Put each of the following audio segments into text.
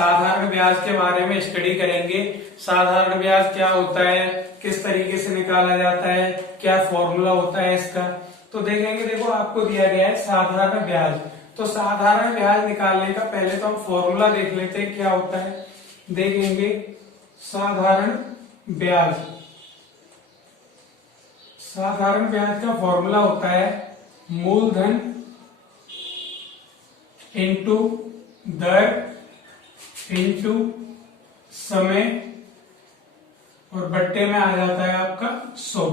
साधारण ब्याज के बारे में स्टडी करेंगे। साधारण ब्याज क्या होता है, किस तरीके से निकाला जाता है, क्या फॉर्मूला होता है इसका, तो देखेंगे। देखो आपको दिया गया है साधारण ब्याज, तो साधारण ब्याज निकालने का पहले तो हम फॉर्मूला देख लेते हैं क्या होता है। देखेंगे साधारण ब्याज, साधारण ब्याज का फॉर्मूला होता है मूलधन इंटू दर इंटू समय और बट्टे में आ जाता है आपका 100।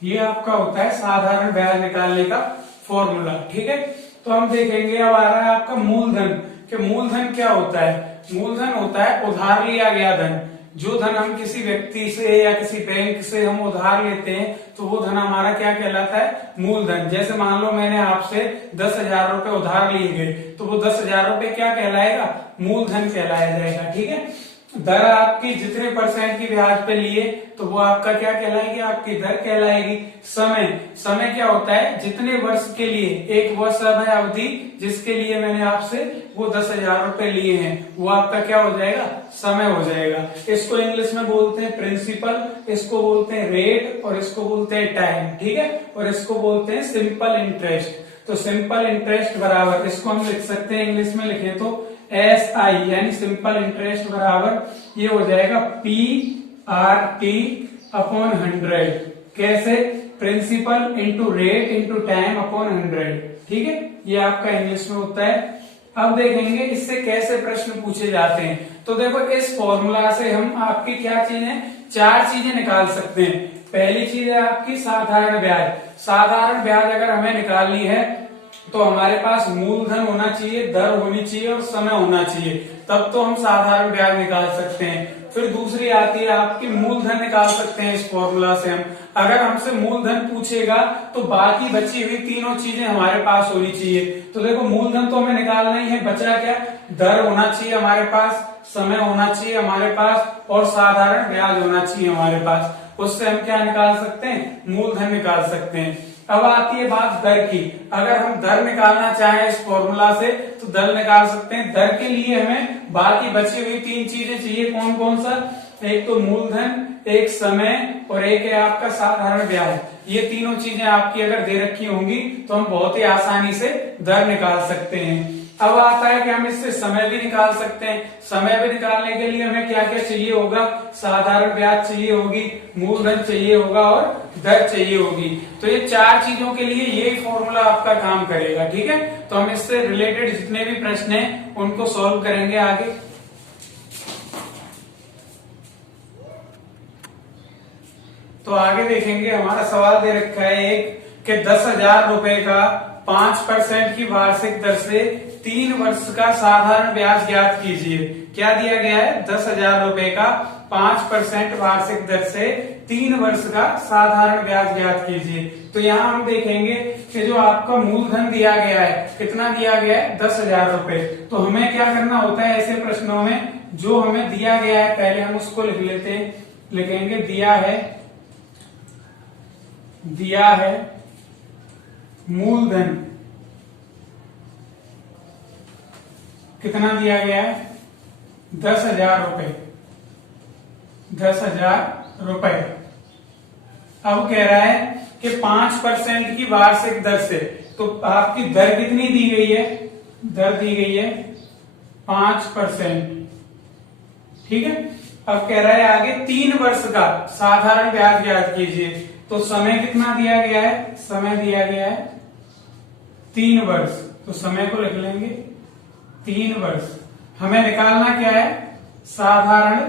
ये आपका होता है साधारण ब्याज निकालने का फॉर्मूला। ठीक है, तो हम देखेंगे अब आ रहा है आपका मूलधन, कि मूलधन क्या होता है। मूलधन होता है उधार लिया गया धन। जो धन हम किसी व्यक्ति से या किसी बैंक से हम उधार लेते हैं तो वो धन हमारा क्या कहलाता है, मूलधन। जैसे मान लो मैंने आपसे 10,000 रुपए उधार लिए गए तो वो 10,000 रुपए क्या कहलाएगा, मूलधन कहलाया जाएगा। ठीक है, दर आपकी जितने परसेंट की ब्याज पे लिए तो वो आपका क्या कहलाएगी, आपकी दर कहलाएगी। समय, समय क्या होता है, जितने वर्ष के लिए, एक वर्ष है अवधि जिसके लिए मैंने आपसे वो 10,000 रुपए लिए हैं, वो आपका क्या हो जाएगा, समय हो जाएगा। इसको इंग्लिश में बोलते हैं प्रिंसिपल, इसको बोलते हैं रेट और इसको बोलते हैं टाइम। ठीक है, और इसको बोलते हैं सिंपल इंटरेस्ट। तो सिंपल इंटरेस्ट बराबर, इसको हम लिख सकते हैं इंग्लिश में लिखें तो SI यानी सिंपल इंटरेस्ट बराबर ये हो जाएगा PRT अपॉन 100। कैसे, principal into rate into time upon 100। ठीक है, ये आपका इंग्लिश में होता है। अब देखेंगे इससे कैसे प्रश्न पूछे जाते हैं। तो देखो इस फॉर्मूला से हम आपकी क्या चीजें, 4 चीजें निकाल सकते हैं। पहली चीज है आपकी साधारण ब्याज। साधारण ब्याज अगर हमें निकालनी है तो हमारे पास मूलधन होना चाहिए, दर होनी चाहिए और समय होना चाहिए, तब तो हम साधारण ब्याज निकाल सकते हैं। फिर दूसरी आती है आपकी मूलधन निकाल सकते हैं इस फॉर्मूला से हम। अगर हमसे मूलधन पूछेगा तो बाकी बची हुई तीनों चीजें हमारे पास होनी चाहिए। तो देखो मूलधन तो हमें निकालना ही है, बचा क्या, दर होना चाहिए हमारे पास, समय होना चाहिए हमारे पास और साधारण ब्याज होना चाहिए हमारे पास। उससे हम क्या निकाल सकते हैं, मूलधन निकाल सकते हैं। अब आती है बात दर की। अगर हम दर निकालना चाहें इस फॉर्मूला से तो दर निकाल सकते हैं। दर के लिए हमें बाकी बची हुई 3 चीजें चाहिए, कौन कौन सा, एक तो मूलधन, एक समय और एक है आपका साधारण ब्याज। ये तीनों चीजें आपकी अगर दे रखी होंगी तो हम बहुत ही आसानी से दर निकाल सकते हैं। अब आता है कि हम इससे समय भी निकाल सकते हैं। समय भी निकालने के लिए हमें क्या क्या चाहिए होगा, साधारण ब्याज चाहिए होगी, मूलधन चाहिए होगा और दर चाहिए होगी। तो ये 4 चीजों के लिए यही फॉर्मूला आपका काम करेगा। ठीक है, तो हम इससे रिलेटेड जितने भी प्रश्न हैं उनको सॉल्व करेंगे आगे। तो आगे देखेंगे, हमारा सवाल दे रखा है एक कि 10,000 रुपए का 5% की वार्षिक दर से 3 वर्ष का साधारण ब्याज ज्ञात कीजिए। क्या दिया गया है, 10,000 रुपए का 5% वार्षिक दर से 3 वर्ष का साधारण ब्याज ज्ञात कीजिए। तो यहाँ हम देखेंगे कि जो आपका मूलधन दिया गया है, कितना दिया गया है, 10,000 रुपए। तो हमें क्या करना होता है ऐसे प्रश्नों में, जो हमें दिया गया है पहले हम उसको लिख लेते हैं। लिखेंगे दिया है मूलधन कितना दिया गया है, 10,000 रुपए, 10,000 रुपए। अब कह रहा है कि 5% की वार्षिक दर से, तो आपकी दर कितनी दी गई है, दर दी गई है 5%। ठीक है, अब कह रहा है आगे 3 वर्ष का साधारण ब्याज ज्ञात कीजिए। तो समय कितना दिया गया है, समय दिया गया है 3 वर्ष, तो समय को लिख लेंगे 3 वर्ष। हमें निकालना क्या है, साधारण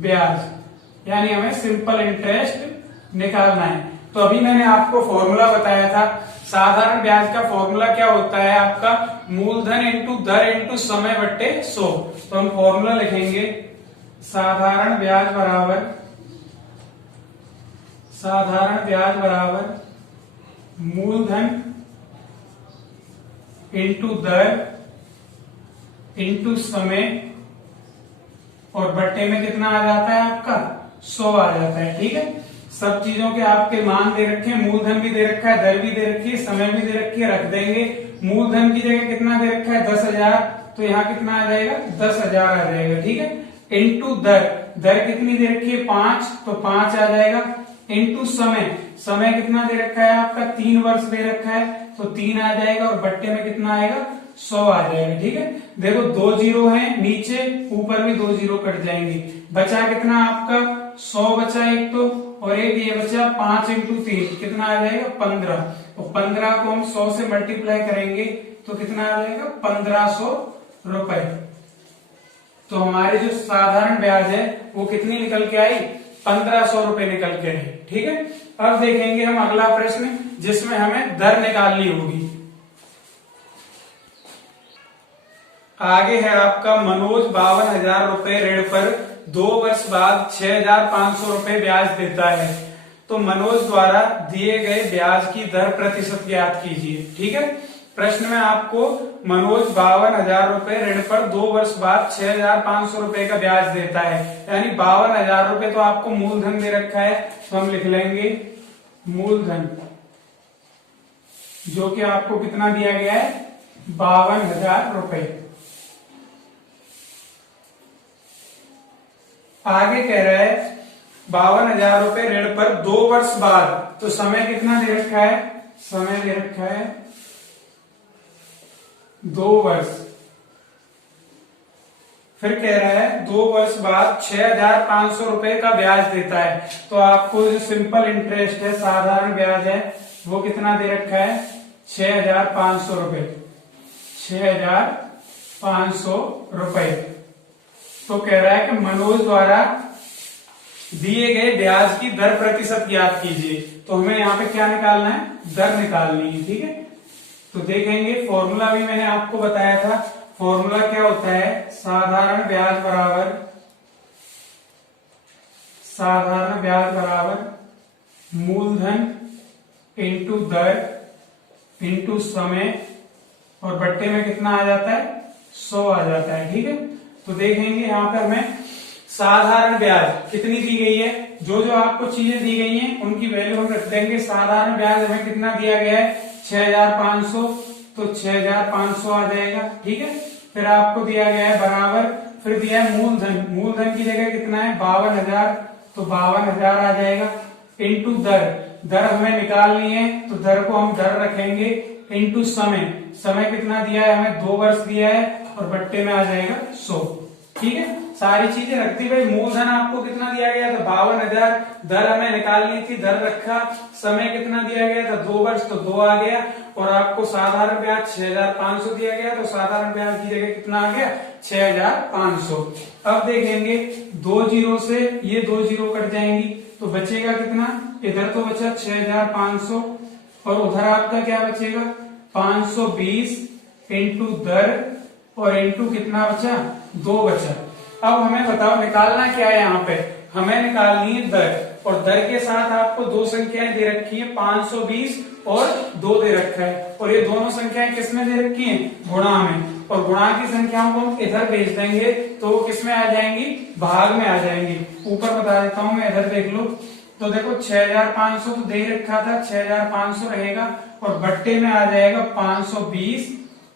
ब्याज, यानी हमें सिंपल इंटरेस्ट निकालना है। तो अभी मैंने आपको फॉर्मूला बताया था, साधारण ब्याज का फॉर्मूला क्या होता है आपका, मूलधन इंटू दर इंटू समय बट्टे 100। तो हम फॉर्मूला लिखेंगे साधारण ब्याज बराबर मूलधन इंटू दर इंटू समय और बट्टे में कितना आ जाता है आपका, 100 आ जाता है। ठीक है, सब चीजों के आपके मान दे रखे हैं, मूलधन भी दे रखा है, दर भी दे रखी है, समय भी दे रखी है, रख देंगे। मूलधन की जगह कितना दे रखा है, 10,000, तो यहाँ कितना आ जाएगा 10,000 आ जाएगा, ठीक है। इंटू दर, दर कितनी दे रखी है 5, तो 5 आ जाएगा। इंटू समय, समय कितना दे रखा है आपका 3 वर्ष दे रखा है, तो 3 आ जाएगा और बट्टे में कितना आएगा 100 आ जाएगा, ठीक है। देखो 2 जीरो है नीचे, ऊपर भी 2 जीरो कट जाएंगे, बचा कितना आपका 100 बचा एक तो, और एक ये बचा 5 इंटू 3 कितना आ जाएगा 15, तो 15 को हम 100 से मल्टीप्लाई करेंगे तो कितना आ जाएगा 1500 रुपए। तो हमारे जो साधारण ब्याज है वो कितनी निकल के आई 1500 रुपए निकल के आई, ठीक है। अब देखेंगे हम अगला प्रश्न जिसमें हमें दर निकालनी होगी। आगे है आपका मनोज 52,000 रुपए ऋण पर 2 वर्ष बाद 6,500 रुपए ब्याज देता है, तो मनोज द्वारा दिए गए ब्याज की दर प्रतिशत ज्ञात कीजिए, ठीक है। प्रश्न में आपको मनोज 52,000 रुपए ऋण पर 2 वर्ष बाद 6,500 रुपए का ब्याज देता है, यानी 52,000 रुपए तो आपको मूलधन दे रखा है, तो हम लिख लेंगे मूलधन, जो कि आपको कितना दिया गया है 52,000 रुपए। आगे कह रहा है 52,000 रुपए ऋण पर 2 वर्ष बाद, तो समय कितना दे रखा है, समय दे रखा है 2 वर्ष। फिर कह रहा है 2 वर्ष बाद 6,500 रुपए का ब्याज देता है, तो आपको जो सिंपल इंटरेस्ट है, साधारण ब्याज है, वो कितना दे रखा है 6,500 रुपए, 6,500 रुपए। तो कह रहा है कि मनोज द्वारा दिए गए ब्याज की दर प्रतिशत ज्ञात कीजिए, तो हमें यहाँ पे क्या निकालना है, दर निकालनी है, ठीक है। तो देखेंगे फॉर्मूला भी मैंने आपको बताया था, फॉर्मूला क्या होता है, साधारण ब्याज बराबर मूलधन इंटू दर इंटू समय, और बट्टे में कितना आ जाता है 100 आ जाता है, ठीक है। तो देखेंगे यहाँ पर हमें साधारण ब्याज कितनी दी गई है, जो जो आपको चीजें दी गई हैं उनकी वैल्यू हम रख देंगे। साधारण ब्याज हमें कितना दिया गया है 6,500, तो 6,500 आ जाएगा, ठीक है। फिर आपको दिया गया है बराबर, फिर दिया है मूलधन, मूलधन की जगह कितना है 52,000, तो 52,000 आ जाएगा। इंटू दर, दर हमें निकालनी है, तो दर को हम दर रखेंगे। इंटू समय, समय कितना दिया है हमें 2 वर्ष दिया है, और बट्टे में आ जाएगा 100, ठीक है। सारी चीजें रखती भाई, मूलधन आपको कितना दिया गया था 52,000, दर हमें निकालनी थी, दर रखा, समय कितना दिया गया था 2 वर्ष, तो 2 आ गया, और आपको साधारण ब्याज 6,500 दिया गया, तो साधारण ब्याज की जगह कितना आ गया 6,500। अब देखेंगे 2 जीरो से ये 2 जीरो कट जाएंगी, तो बचेगा कितना, इधर तो बचा 6,500, और उधर आपका क्या बचेगा 520 इंटू दर, और इंटू कितना बचा 2 बचा। अब हमें बताओ निकालना क्या है, यहाँ पे हमें निकालनी है दर, और दर के साथ आपको 2 संख्याएं दे रखी है 520 और 2 दे रखा है, और ये दोनों संख्याएं किसमें दे रखी हैं गुणा में, और गुणा की संख्याओं को हम इधर भेज देंगे तो वो किसमें आ जाएंगी भाग में आ जाएंगी। ऊपर बता देता हूं मैं, इधर देख लो, तो देखो 6,500 तो दे रखा था, 6,500 रहेगा, और बट्टे में आ जाएगा 520,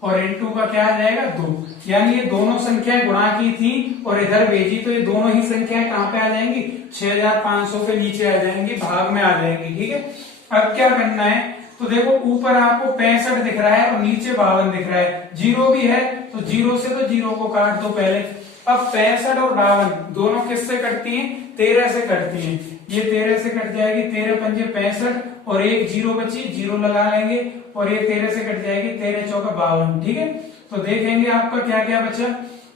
और इंटू का क्या आ जाएगा 2, यानी ये दोनों संख्याएं गुणा की थी और इधर भेजी, तो ये दोनों ही संख्याएं कहाँ पे आ जाएंगी 6,500 के नीचे आ जाएंगी, भाग में आ जाएंगी, ठीक है। अब क्या करना है, तो देखो ऊपर आपको 65 दिख रहा है और नीचे 52 दिख रहा है, जीरो भी है, तो जीरो से तो जीरो को काट दो पहले। अब 65 और 52 दोनों किससे कटती हैं 13 से कटती हैं, ये 13 से कट जाएगी, 13 पंजे 65, और एक जीरो बची, जीरो लगा लेंगे, और ये 13 से कट जाएगी, 13 चौका 52, ठीक है। तो देखेंगे आपका क्या क्या बचा,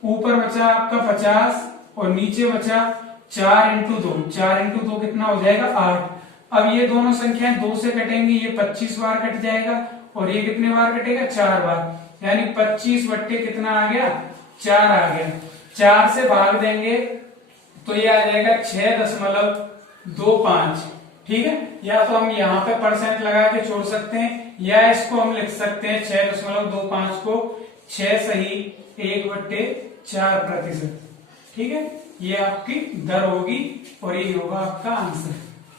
ऊपर बचा आपका 50, और नीचे बचा 4 इंटू 2, 4 इंटू 2 कितना हो जाएगा 8। अब ये दोनों संख्याएं 2 से कटेंगी, ये 25 बार कट जाएगा, और ये कितने बार कटेगा 4 बार, यानी 25 बट्टे कितना आ गया 4 आ गया। 4 से भाग देंगे तो ये आ जाएगा 6.25, ठीक है। या तो हम यहाँ पे परसेंट लगा के छोड़ सकते हैं, या इसको हम लिख सकते हैं 6.25 को 6 सही 1/4%, ठीक है। ये आपकी दर होगी और ये होगा आपका आंसर।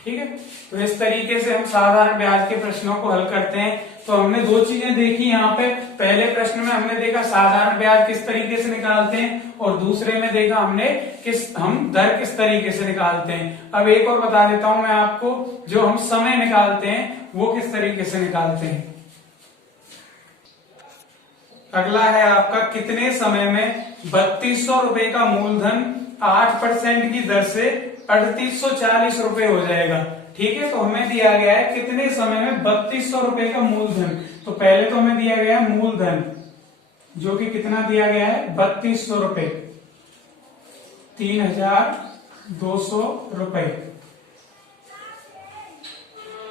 ठीक है। तो इस तरीके से हम साधारण ब्याज के प्रश्नों को हल करते हैं। तो हमने दो चीजें देखी यहाँ पे, पहले प्रश्न में हमने देखा साधारण ब्याज किस तरीके से निकालते हैं, और दूसरे में देखा हमने हम दर किस तरीके से निकालते हैं। अब एक और बता देता हूं मैं आपको, जो हम समय निकालते हैं वो किस तरीके से निकालते हैं। अगला है आपका, कितने समय में 3200 रुपए का मूलधन 8% की दर से 3840 रुपए हो जाएगा। ठीक है, तो हमें दिया गया है कितने समय में 3200 रुपए का मूलधन। तो पहले तो हमें दिया गया है मूलधन, जो कि कितना दिया गया है 3200 रुपए, 3200 रुपए।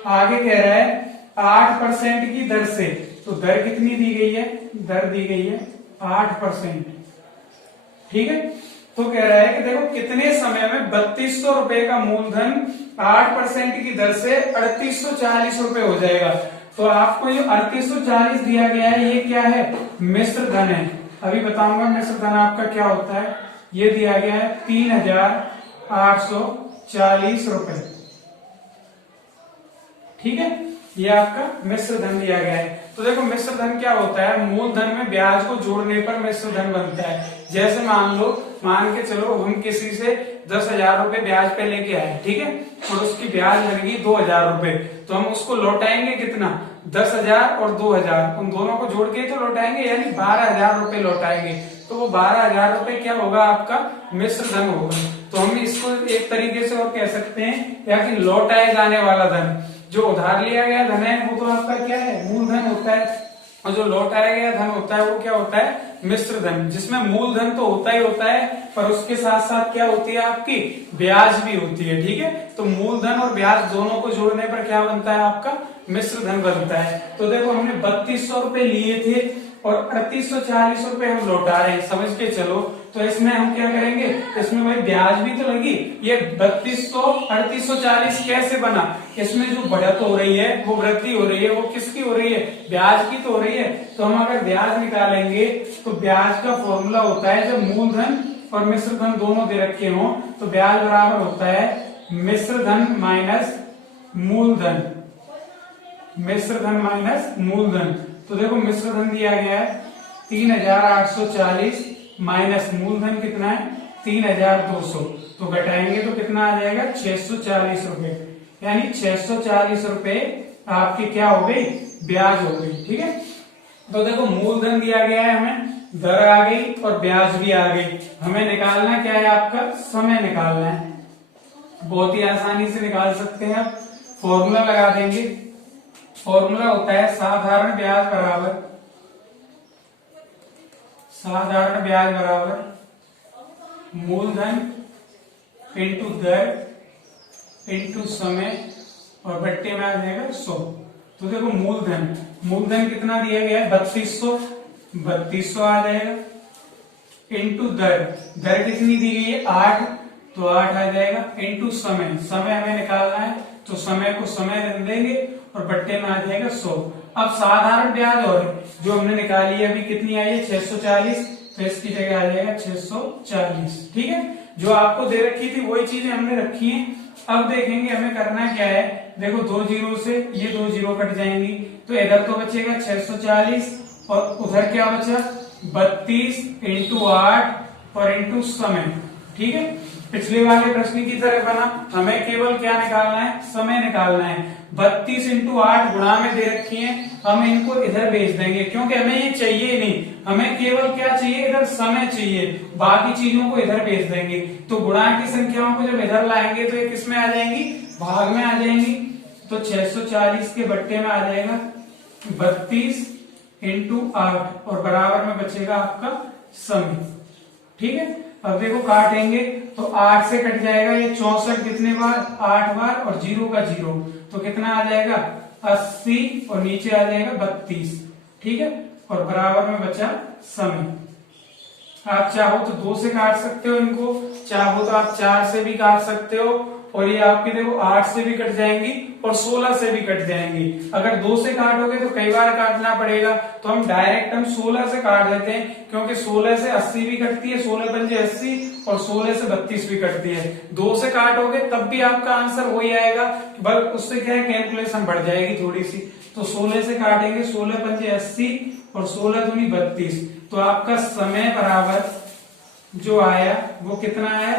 आगे कह रहा है 8% की दर से, तो दर कितनी दी गई है, दर दी गई है 8%। ठीक है, तो कह रहा है कि देखो कितने समय में 3200 रुपए का मूलधन 8% की दर से 3840 रुपए हो जाएगा। तो आपको ये 3840 दिया गया है, ये क्या है, मिश्र धन है। अभी बताऊंगा मिश्र धन आपका क्या होता है। ये दिया गया है 3840 रुपए। ठीक है, ये आपका मिश्र धन दिया गया है। तो देखो मिश्र धन क्या होता है, मूलधन में ब्याज को जोड़ने पर मिश्र धन बनता है। जैसे मान के चलो हम किसी से 10,000 रुपए ब्याज पे लेके आए, ठीक है, और उसकी ब्याज लगेगी 2,000 रुपए, तो हम उसको लौटाएंगे कितना, 10,000 और 2,000, उन दोनों को जोड़ के तो लौटाएंगे, यानी 12,000 रुपए लौटाएंगे। तो वो 12,000 रुपए क्या होगा, आपका मिश्र धन होगा। तो हम इसको एक तरीके से और कह सकते हैं, या कि लौटाए जाने वाला धन। जो उधार लिया गया धन है वो तो आपका क्या है, मूलधन होता है, और जो लौटाया गया धन होता है वो क्या होता है, मिश्र धन, जिसमें मूलधन तो होता ही होता है, पर उसके साथ साथ क्या होती है, आपकी ब्याज भी होती है। ठीक है, तो मूलधन और ब्याज दोनों को जोड़ने पर क्या बनता है, आपका मिश्र धन बनता है। तो देखो हमने 3200 रुपए लिए थे और 3840 रुपए हम लौटा रहे हैं, समझ के चलो। तो इसमें हम क्या करेंगे, इसमें भाई ब्याज भी तो लगी। ये 3200 3840 कैसे बना, इसमें जो बढ़त हो रही है, वो वृद्धि हो रही है, वो किसकी हो रही है, ब्याज की तो हो रही है। तो हम अगर ब्याज निकालेंगे तो ब्याज का फॉर्मूला होता है, जब मूलधन और मिश्र धन दोनों दे रखे हों तो ब्याज बराबर होता है मिश्र धन माइनस मूलधन, मिश्र धन माइनस मूलधन। तो देखो मिश्र धन दिया गया है 3840 माइनस मूलधन कितना है 3200, तो घटाएंगे तो कितना आ जाएगा 640 रुपए, यानी 640 रुपए आपकी क्या हो गई, ब्याज हो गई। ठीक है, तो देखो मूलधन दिया गया है, हमें दर आ गई और ब्याज भी आ गई। हमें निकालना क्या है, आपका समय निकालना है। बहुत ही आसानी से निकाल सकते हैं आप, फॉर्मूला लगा देंगे। फॉर्मूला होता है साधारण ब्याज बराबर मूलधन इंटू दर इंटू समय और बट्टे में आ जाएगा 100। तो देखो मूलधन कितना दिया गया है 3200 आ जाएगा, इंटू दर कितनी दी गई है 8, तो 8 आ जाएगा, इंटू समय हमें निकालना है, तो समय को समय रख देंगे और बट्टे में आ जाएगा 100। अब साधारण ब्याज और जो हमने निकाली है अभी कितनी आई है 640, तो इसकी जगह आ जाएगा 640। ठीक है, जो आपको दे रखी थी वही चीजें हमने रखी हैं। अब देखेंगे हमें करना क्या है, देखो 2 जीरो से ये 2 जीरो कट जाएंगी, तो इधर तो बचेगा 640 और उधर क्या बचा 32 इंटू 8 और इंटू समय। ठीक है, पिछले वाले प्रश्न की तरह बना, हमें केवल क्या निकालना है, समय निकालना है। 32 इंटू 8 गुणा में दे रखी है, हम इनको इधर भेज देंगे, क्योंकि हमें ये चाहिए नहीं, हमें केवल क्या चाहिए, इधर समय चाहिए, बाकी चीजों को इधर भेज देंगे। तो गुणा की संख्याओं को जब इधर लाएंगे तो ये किस में आ जाएंगी, भाग में आ जाएंगी। तो 640 के बट्टे में आ जाएगा 32 इंटू 8 और बराबर में बचेगा आपका समय। ठीक है, अब देखो काटेंगे तो 8 से कट जाएगा ये 64 कितने बार, 8 बार, और 0 का 0, तो कितना आ जाएगा 80 और नीचे आ जाएगा 32। ठीक है, और बराबर में बचा समय। आप चाहो तो 2 से काट सकते हो इनको, चाहो तो आप 4 से भी काट सकते हो, और ये आपके देखो 8 से भी कट जाएंगी और 16 से भी कट जाएंगी। अगर 2 से काटोगे तो कई बार काटना पड़ेगा, तो हम डायरेक्ट 16 से काट देते हैं, क्योंकि 16 से 80 भी कटती है, 16 पंजे 80 और 16 से 32 भी कटती है। 2 से काटोगे तब भी आपका आंसर वही आएगा, बस उससे क्या है कैलकुलेशन बढ़ जाएगी थोड़ी सी। तो 16 से काटेंगे, 16 पंजे 80 और 16 दूनी 32, तो आपका समय बराबर जो आया वो कितना है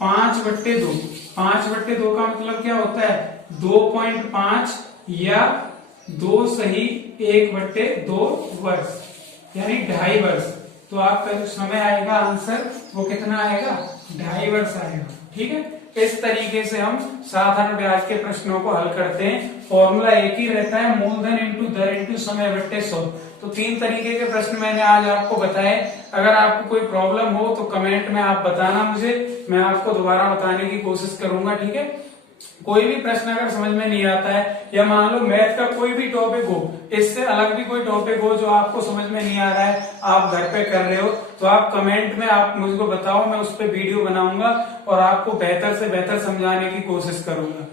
5/2। 5/2 का मतलब क्या होता है 2.5 या 2 सही 1/2 वर्ष, यानी 2.5 वर्ष। तो आपका जो समय आएगा आंसर वो कितना आएगा 2.5 वर्ष आएगा। ठीक है, इस तरीके से हम साधारण ब्याज के प्रश्नों को हल करते हैं। फॉर्मूला एक ही रहता है, मूलधन इंटू दर इंटू समय बट्टे 100। तो 3 तरीके के प्रश्न मैंने आज आपको बताए। अगर आपको कोई प्रॉब्लम हो तो कमेंट में आप बताना मुझे, मैं आपको दोबारा बताने की कोशिश करूंगा। ठीक है, कोई भी प्रश्न अगर समझ में नहीं आता है, या मान लो मैथ का कोई भी टॉपिक हो, इससे अलग भी कोई टॉपिक हो जो आपको समझ में नहीं आ रहा है, आप घर पे कर रहे हो, तो आप कमेंट में आप मुझको बताओ, मैं उस पर वीडियो बनाऊंगा और आपको बेहतर से बेहतर समझाने की कोशिश करूंगा।